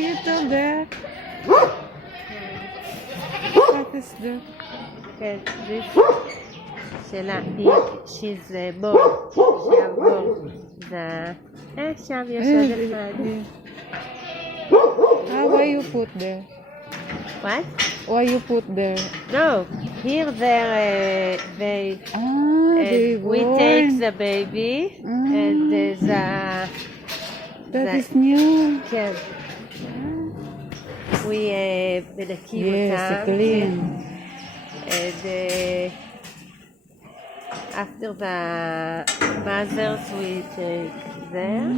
little there. What is that? כן, she's bored. She's bored. שם יש עוד אחד. Why you put there? What? Why you put there? No, here they we born. take the baby and there's That is new. כן. We מנקים Yes, אותם. clean. And after the mothers we take there.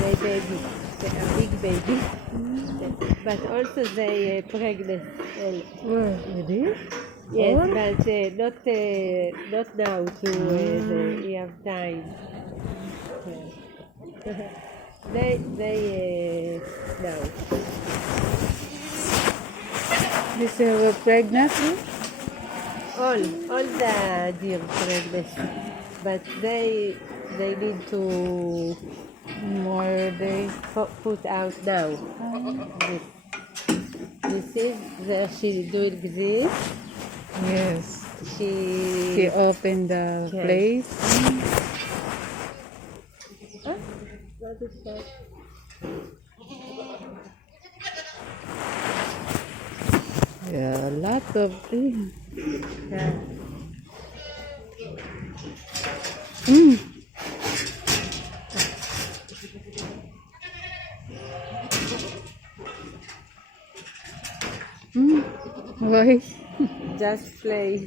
They baby, they are big baby, but also they pregnant. Where? With it? Yes, Or? but not now to we have time. They now. This is pregnant? All the deer pregnant, but they need to More days. put out now. This is she doing this. Yes. She She opened the Yes. place. What is that? Yeah, a lot of things. Yeah. Why? Just play.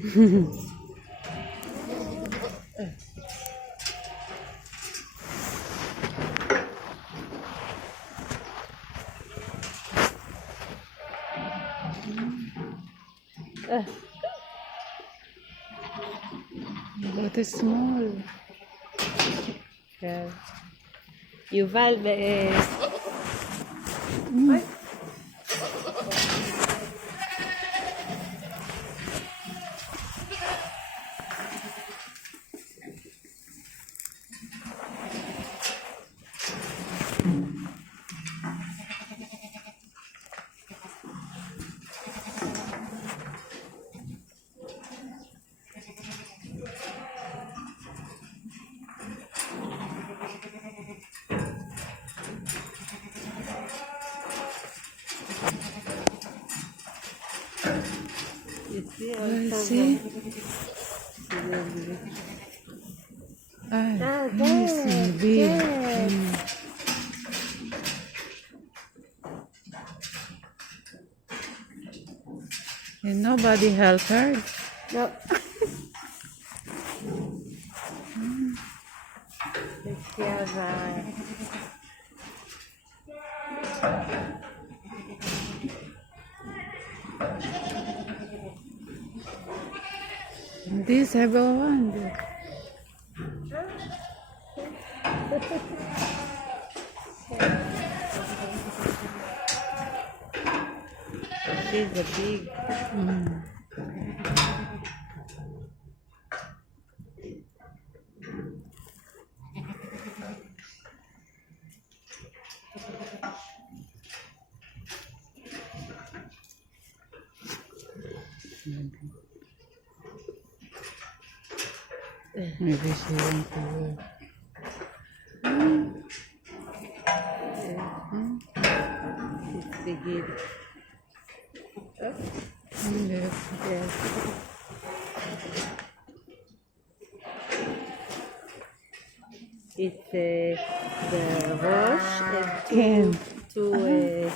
But it's small. כן. יובל, you see I also see. there, Big. there. And nobody helped her. No. Let's see how This have a one. This is a big. Maybe she went to work. It's big. Yes. Yes. It's the roche and two